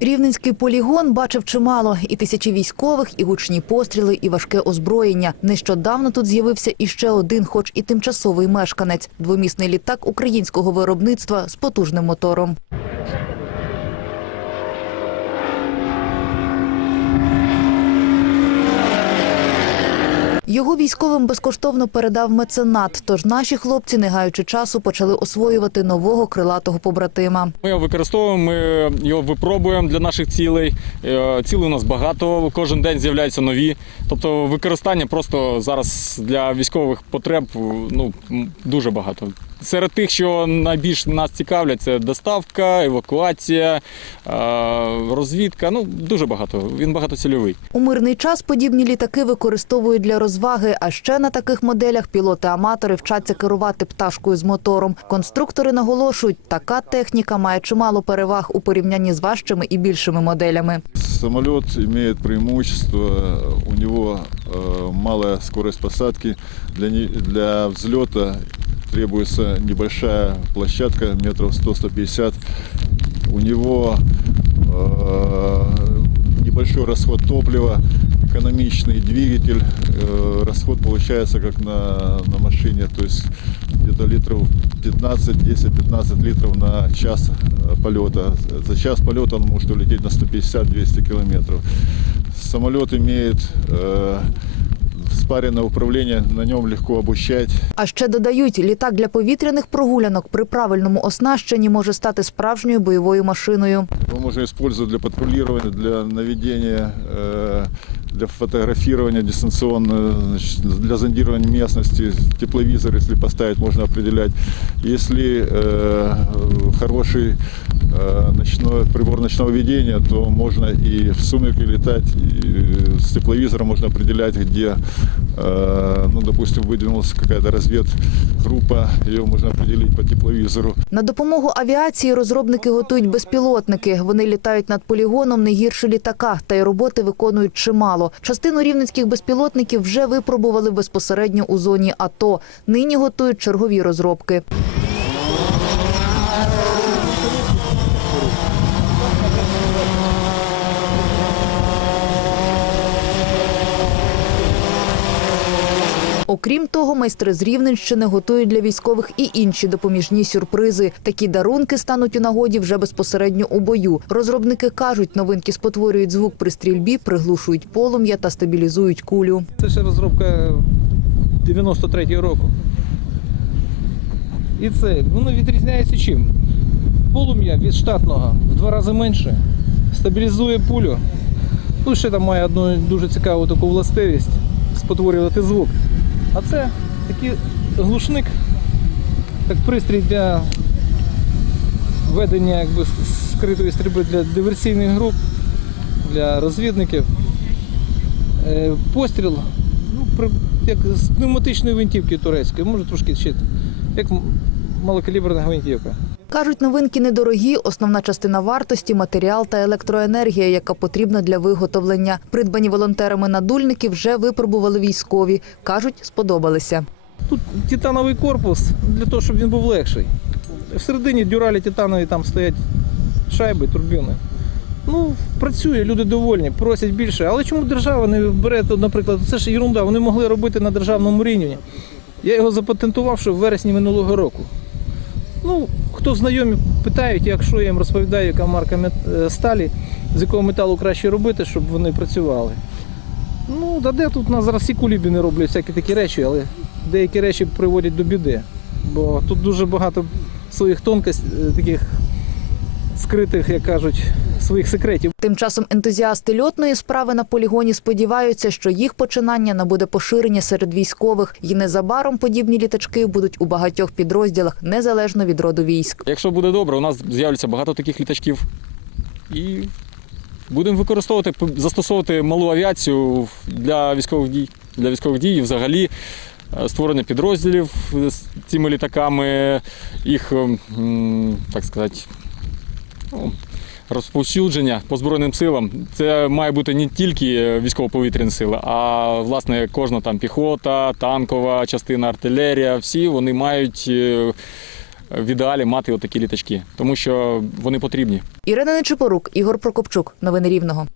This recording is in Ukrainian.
Рівненський полігон бачив чимало і тисячі військових, і гучні постріли, і важке озброєння. Нещодавно тут з'явився іще один, хоч і тимчасовий мешканець – двомісний літак українського виробництва з потужним мотором. Його військовим безкоштовно передав меценат, тож наші хлопці, не гаючи часу, почали освоювати нового крилатого побратима. Ми його використовуємо, ми його випробуємо для наших цілей. Е, Цілей у нас багато, кожен день з'являються нові. Тобто використання просто зараз для військових потреб ну, дуже багато. Серед тих, що найбільш нас цікавлять, це доставка, евакуація, е, розвідка. Ну, дуже багато. Він багатоцільовий. У мирний час подібні літаки використовують для розваги, а ще на таких моделях пілоти-аматори вчаться керувати пташкою з мотором. Конструктори наголошують, така техніка має чимало переваг у порівнянні з важчими і більшими моделями. Самолет имеет преимущество, у него э, малая скорость посадки, для, для взлета требуется небольшая площадка, метров 100-150. У него э, небольшой расход топлива, экономичный двигатель, э, расход получается как на, на машине, то есть где-то литров 15, 10-15 литров на час э, полета. За час полета он может улететь на 150-200 километров. Самолет имеет э, спаренное управління, на ньому легко обущать. А ще додають, літак для повітряних прогулянок при правильному оснащенні може стати справжньою бойовою машиною. Його можна використовувати для патрулювання, для наведення э, для фотографирования дистанционно, значит, для зондирования местности. Тепловизор, если поставить, можно определять. Если э, хороший э, ночной, прибор ночного видения, то можно и в сумерки летать, и с тепловизора можно определять, где, э, ну, допустим, выдвинулась какая-то разведгруппа, ее можно определить по тепловизору. На допомогу авіації розробники готують безпілотники. Вони літають над полігоном не гірше літака, та й роботи виконують чимало. Частину рівненських безпілотників вже випробували безпосередньо у зоні АТО. Нині готують чергові розробки. Окрім того, майстри з Рівненщини готують для військових і інші допоміжні сюрпризи. Такі дарунки стануть у нагоді вже безпосередньо у бою. Розробники кажуть, новинки спотворюють звук при стрільбі, приглушують полум'я та стабілізують кулю. Це ще розробка 93-го року. І це воно відрізняється чим? Полум'я від штатного в два рази менше, стабілізує пулю. Тут ще там має одну дуже цікаву таку властивість спотворювати звук. А це такий глушник, так пристрій для ведення якби, скритої стрільби для диверсійних груп, для розвідників. Е, Постріл, ну, як з пневматичної гвинтівки турецької, може трошки ще як малокаліберна гвинтівка. Кажуть, новинки недорогі. Основна частина вартості матеріал та електроенергія, яка потрібна для виготовлення. Придбані волонтерами надульники вже випробували військові. кажуть, сподобалися. Тут титановий корпус для того, щоб він був легший. Всередині дюралі титанові там стоять шайби, турбіни. Ну, працює, люди довольні, просять більше. Але чому держава не бере, наприклад, це ж ерунда, вони могли робити на державному рівні. Я його запатентував ще в вересні минулого року. Ну, хто знайомі, питають, якщо я їм розповідаю, яка марка е, сталі, з якого металу краще робити, щоб вони працювали. Ну, да де тут у нас зараз всі кулібі не роблять всякі такі речі, але деякі речі приводять до біди. Бо тут дуже багато своїх тонкостей, таких скритих, як кажуть, своїх секретів. Тим часом ентузіасти льотної справи на полігоні сподіваються, що їх починання набуде поширення серед військових, і незабаром подібні літачки будуть у багатьох підрозділах незалежно від роду військ. Якщо буде добре, у нас з'являться багато таких літачків. І будемо використовувати, застосовувати малу авіацію для військових дій. Для військових дій і взагалі е, створення підрозділів з цими літаками, їх, так сказати, ну, розповсюдження по Збройним силам. Це має бути не тільки військово-повітряні сили, а власне кожна там піхота, танкова частина, артилерія. Всі вони мають. е, е, в ідеалі мати отакі літачки, тому що вони потрібні. Ірина Нечипорук, Ігор Прокопчук. Новини Рівного.